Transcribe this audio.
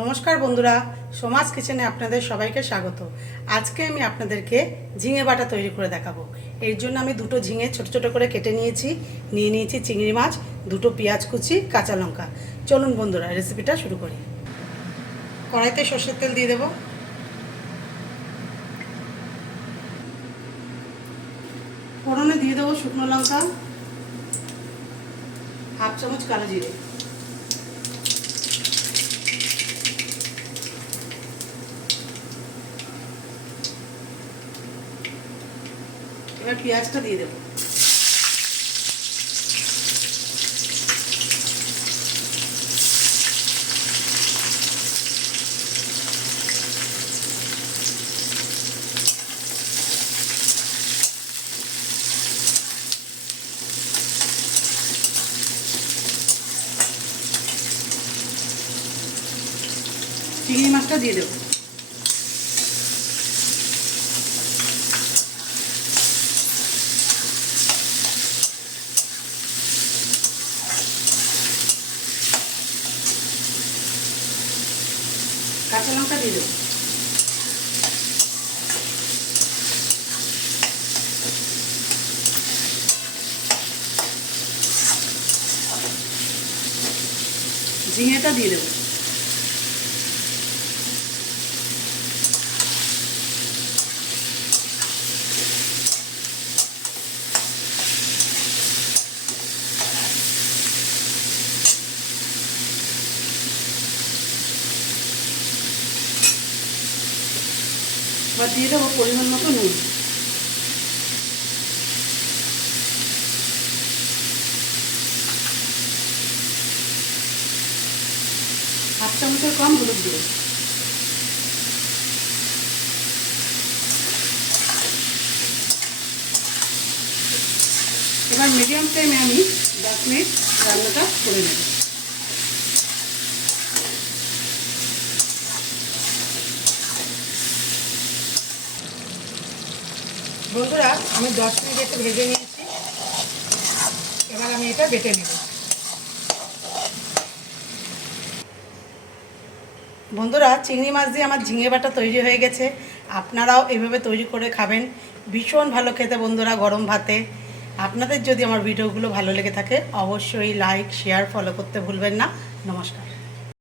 নমস্কার বন্ধুরা, সমাজ কিচেনে আপনাদের সবাইকে স্বাগত। আজকে আমি আপনাদেরকে ঝিঙে বাটা তৈরি করে দেখাবো। এর জন্য আমি দুটো ঝিঙে ছোট ছোট করে কেটে নিয়েছি চিংড়ি মাছ, দুটো পেঁয়াজ কুচি, কাঁচা লঙ্কা। চলুন বন্ধুরা, রেসিপিটা শুরু করি। কড়াইতে সর্ষের তেল দিয়ে দেবো। ফোড়নে দিয়ে দেবো শুকনো লঙ্কা, হাফ চামচ কালো জিরে, এবার পেঁয়াজটা দিয়ে দেবো। চিংড়ি মাছটা দিয়ে দেবো। কাঁচা লঙ্কা দিয়ে দেবো। ঝিঙেটা দিয়ে দেবো। এবার দিয়ে দেবো পরিমাণ মতো নুন। হাফ চামচের কম হলুদ গুঁড়ো। এবার মিডিয়াম ফ্লেমে আমি 10 মিনিট রান্নাটা করে নেব। বন্ধুরা, আমি 10 মিনিট একটু ভেজে নিয়েছি। এবার আমি এটা বেটে নেব। বন্ধুরা, চিংড়ি মাছ দিয়ে আমার ঝিঙে বাটা তৈরি হয়ে গেছে। আপনারাও এভাবে তৈরি করে খাবেন, ভীষণ ভালো খেতে বন্ধুরা, গরম ভাতে। আপনাদের যদি আমার ভিডিওগুলো ভালো লেগে থাকে অবশ্যই লাইক, শেয়ার, ফলো করতে ভুলবেন না। নমস্কার।